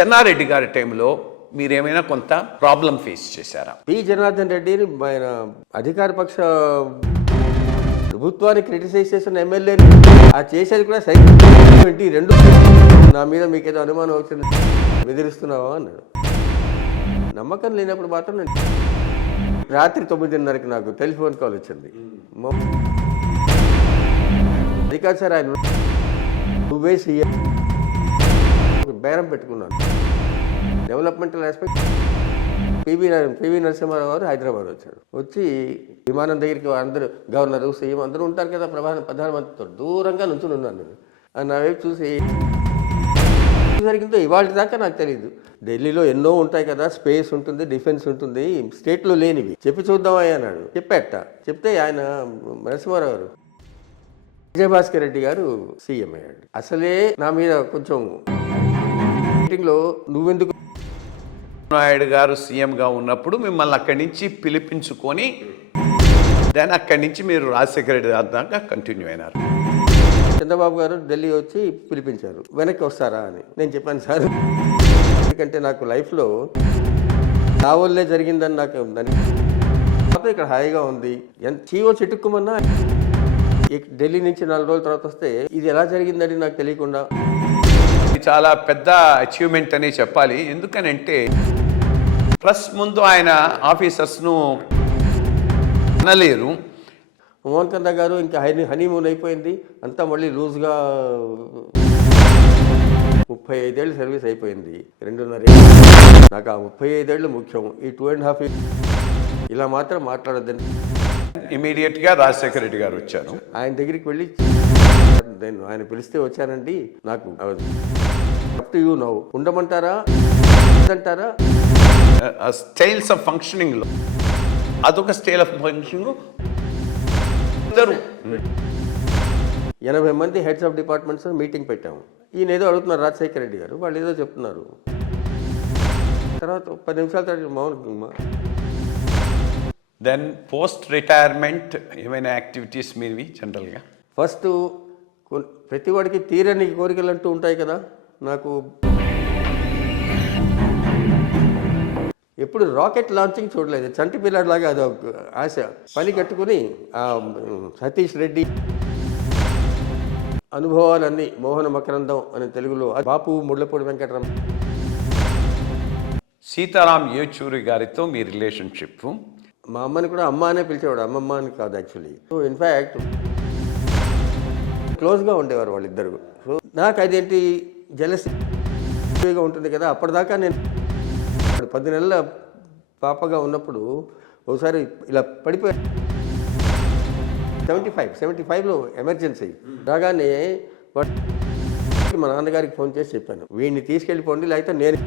చెన్నారెడ్డి గారి టైంలో మీరేమైనా కొంత ప్రాబ్లం ఫేస్ చేశారా? పి జనార్దన్ రెడ్డిని ఆయన అధికార పక్ష ప్రభుత్వాన్ని క్రిటిసైజ్ చేసిన ఎమ్మెల్యేని ఆ చేసేది కూడా సైకి రెండు నా మీద మీకేదో అనుమానం వచ్చింది బెదిరిస్తున్నావా అన్నాడు. నమ్మకం లేనప్పుడు మాత్రం నేను రాత్రి 9:30కి నాకు టెలిఫోన్ కాల్ వచ్చింది. అది కాదు సార్, ఆయన నువ్వే సీఎం బేరం పెట్టుకున్నాను. డెవలప్మెంటల్ ఆస్పెక్ట్ పివి నరసింహారావు గారు హైదరాబాద్ వచ్చాడు. వచ్చి విమానం దగ్గరికి అందరూ గవర్నరు సీఎం అందరూ ఉంటారు కదా, ప్రధానమంత్రితో దూరంగా నుంచుని ఉన్నాను నేను. నా వైపు చూసి జరిగిందో ఇవాళ దాకా నాకు తెలియదు. ఢిల్లీలో ఎన్నో ఉంటాయి కదా, స్పేస్ ఉంటుంది, డిఫెన్స్ ఉంటుంది, స్టేట్లో లేనివి చెప్పి చూద్దామని అన్నాడు. చెప్తే ఆయన నరసింహారావు గారు విజయభాస్కర్ రెడ్డి గారు సీఎం అయ్యాడు. అసలే నా మీద కొంచెం మీటింగ్లో నువ్వెందుకు నాయుడు గారు సీఎంగా ఉన్నప్పుడు మిమ్మల్ని అక్కడి నుంచి పిలిపించుకొని దాని అక్కడి నుంచి మీరు రాజశేఖర రెడ్డి దాకా కంటిన్యూ అయినారు. చంద్రబాబు గారు ఢిల్లీ వచ్చి పిలిపించారు, వెనక్కి వస్తారా అని. నేను చెప్పాను సార్, ఎందుకంటే నాకు లైఫ్లో నా వల్లే జరిగిందని నాకు ఉందని, ఇక్కడ హాయిగా ఉంది. ఎంత చీవో చిట్టుక్కుమన్నా ఢిల్లీ నుంచి 4 రోజుల తర్వాత వస్తే ఇది ఎలా జరిగిందని నాకు తెలియకుండా. చాలా పెద్ద అచీవ్మెంట్ అని చెప్పాలి. ఎందుకనంటే ప్లస్ ముందు ఆయన ఆఫీసర్స్ను అనలేరు. మోహన్ కన్నా గారు ఇంకా హనీమూన్ అయిపోయింది, అంతా మళ్ళీ లూజ్గా 35 ఏళ్ళు సర్వీస్ అయిపోయింది, 2.5 ఏళ్ళు. నాకు ఆ 35 ఏళ్ళు ముఖ్యం, ఈ 2.5 ఇలా మాత్రం మాట్లాడొద్దని ఇమీడియట్గా రాజశేఖర రెడ్డి గారు వచ్చారు. ఆయన దగ్గరికి వెళ్ళి నేను ఆయన పిలిస్తే వచ్చానండి, నాకు అప్ టు యూ నౌ ఉండమంటారా అంటారా. స్టైల్స్ ఆఫ్ ఫంక్షనింగ్లో అదొక స్టైల్ ఆఫ్ ఫంక్షనింగ్. 80 మంది హెడ్స్ ఆఫ్ డిపార్ట్మెంట్స్ మీటింగ్ పెట్టాము. ఈయన ఏదో అడుగుతున్నారు రాజశేఖర రెడ్డి గారు, వాళ్ళు ఏదో చెప్తున్నారు. తర్వాత 10 నిమిషాల తర్వాత మౌన. దెన్ పోస్ట్ రిటైర్మెంట్ ఏమైనా యాక్టివిటీస్ మీవి జనరల్గా? ఫస్ట్ ప్రతి వాడికి తీరని కోరికలు అంటూ ఉంటాయి కదా. నాకు ఎప్పుడు రాకెట్ లాంచింగ్ చూడలేదు, చంటి పిల్లాడిలాగా అది ఆశ. పని కట్టుకుని సతీష్ రెడ్డి అనుభవాలన్నీ, మోహన మకరందం అని తెలుగులో, బాపు ముళ్ళపూడి వెంకటరామ. సీతారాం యేచూరి గారితో మీ రిలేషన్షిప్? మా అమ్మని కూడా అమ్మ అనే పిలిచేవాడు, అమ్మమ్మ అని కాదు యాక్చువల్లీ. సో ఇన్ఫ్యాక్ట్ క్లోజ్గా ఉండేవారు వాళ్ళిద్దరు. సో నాకు అదేంటి జెలసీగా ఉంటుంది కదా. అప్పటిదాకా నేను 10 నెలల పాపగా ఉన్నప్పుడు ఒకసారి ఇలా పడిపోయాను. 75లో ఎమర్జెన్సీ రాగానే మా నాన్నగారికి ఫోన్ చేసి చెప్పాను, వీడిని తీసుకెళ్ళిపోండి లేకపోతే నేను